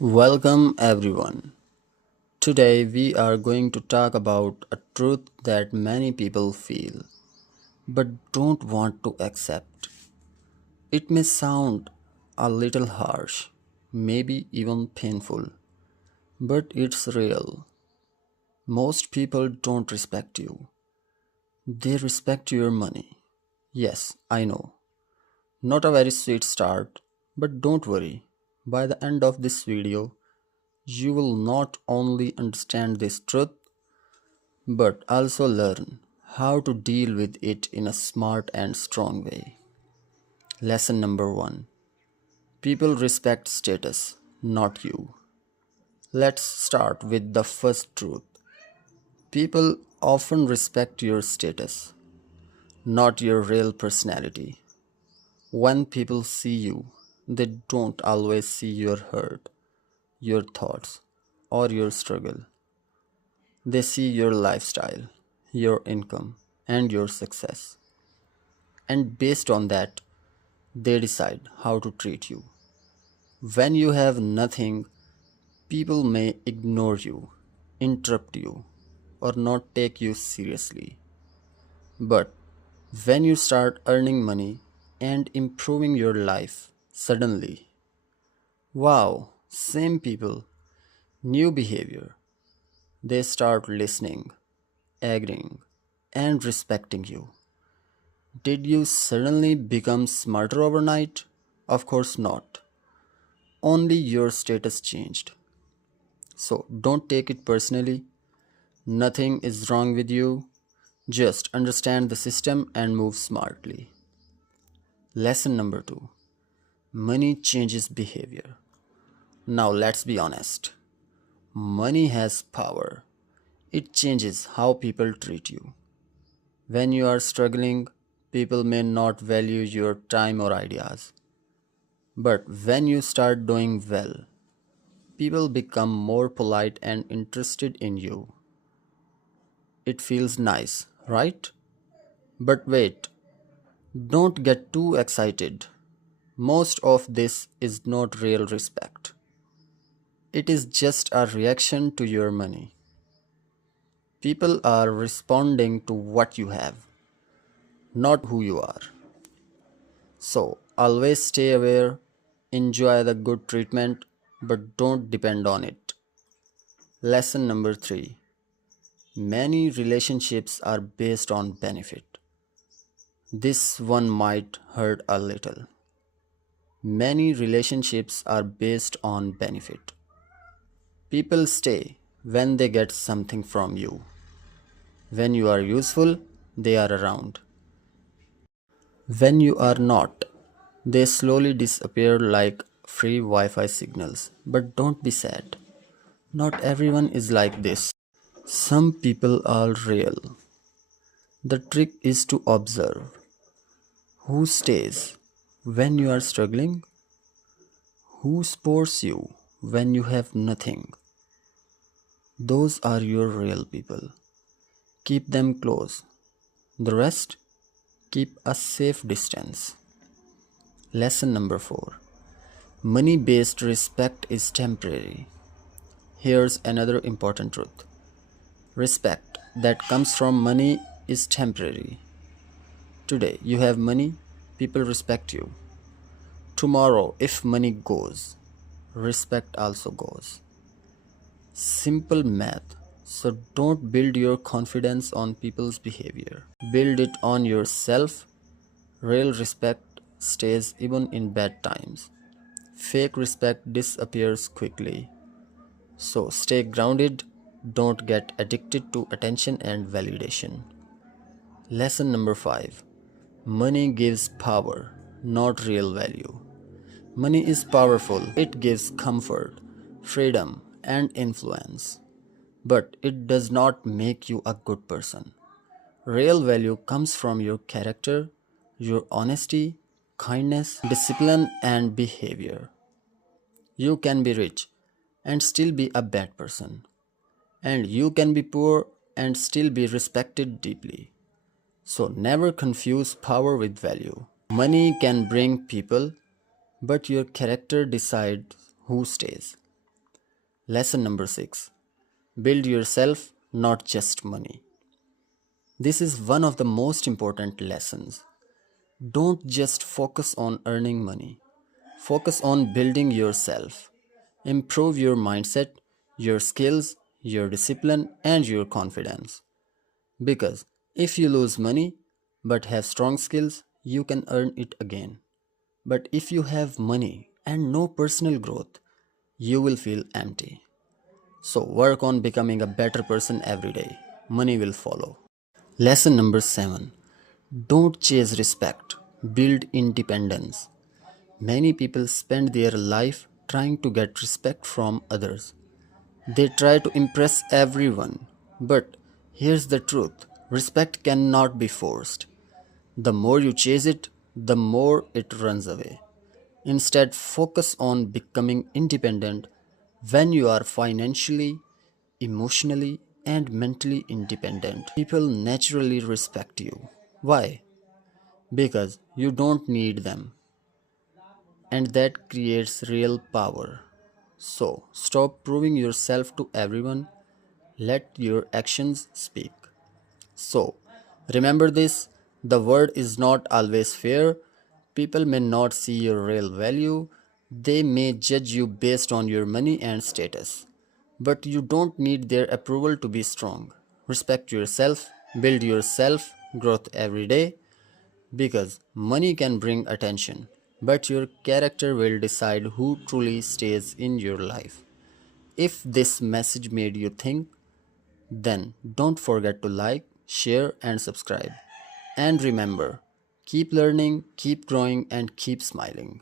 Welcome everyone. Today we are going to talk about a truth that many people feel but don't want to accept. It may sound a little harsh, maybe even painful, but it's real. Most people don't respect you. They respect your money. Yes, I know. Not a very sweet start, but don't worry. By the end of this video, you will not only understand this truth but also learn how to deal with it in a smart and strong way. Lesson number 1. People respect status, not you. Let's start with the first truth. People often respect your status, not your real personality. When people see you, they don't always see your hurt, your thoughts, or your struggle. They see your lifestyle, your income, and your success. And based on that, they decide how to treat you. When you have nothing, people may ignore you, interrupt you, or not take you seriously. But when you start earning money and improving your life, suddenly, wow, same people, new behavior, they start listening, agreeing, and respecting you. Did you suddenly become smarter overnight? Of course not. Only your status changed. So don't take it personally. Nothing is wrong with you. Just understand the system and move smartly. Lesson number 2. Money changes behavior. Now let's be honest. Money has power. It changes how people treat you. When you are struggling, people may not value your time or ideas. But when you start doing well, people become more polite and interested in you. It feels nice, right? But wait, don't get too excited. Most of this is not real respect. It is just a reaction to your money. People are responding to what you have, not who you are. So always stay aware, enjoy the good treatment, but don't depend on it. Lesson number 3. Many relationships are based on benefit. This one might hurt a little. Many relationships are based on benefit. People stay when they get something from you. When you are useful, they are around. When you are not, they slowly disappear like free Wi Fi signals. But don't be sad. Not everyone is like this. Some people are real. The trick is to observe who stays when you are struggling, who supports you when you have nothing. Those are your real people. Keep them close. The rest, keep a safe distance. Lesson number 4. Money based respect is temporary. Here's another important truth. Respect that comes from money is temporary. Today you have money, people respect you. Tomorrow, if money goes, respect also goes. Simple math. So don't build your confidence on people's behavior. Build it on yourself. Real respect stays even in bad times. Fake respect disappears quickly. So stay grounded. Don't get addicted to attention and validation. Lesson number 5. Money gives power, not real value. Money is powerful. It gives comfort, freedom, and influence. But it does not make you a good person. Real value comes from your character, your honesty, kindness, discipline, and behavior. You can be rich and still be a bad person. And you can be poor and still be respected deeply. So never confuse power with value. Money can bring people, but your character decides who stays. Lesson number 6. Build yourself, not just money. This is one of the most important lessons. Don't just focus on earning money. Focus on building yourself. Improve your mindset, your skills, your discipline, and your confidence. Because if you lose money but have strong skills, you can earn it again. But if you have money and no personal growth, you will feel empty. So work on becoming a better person every day. Money will follow. Lesson number 7. Don't chase respect, build independence. Many people spend their life trying to get respect from others. They try to impress everyone. But here's the truth: respect cannot be forced. The more you chase it, the more it runs away. Instead, focus on becoming independent. When you are financially, emotionally, and mentally independent, people naturally respect you. Why? Because you don't need them, and that creates real power. So, stop proving yourself to everyone, let your actions speak. So, remember this: the world is not always fair. People may not see your real value, they may judge you based on your money and status. But you don't need their approval to be strong. Respect yourself, build your self growth every day, because money can bring attention, but your character will decide who truly stays in your life. If this message made you think, then don't forget to like, share, and subscribe. And remember, keep learning, keep growing, and keep smiling.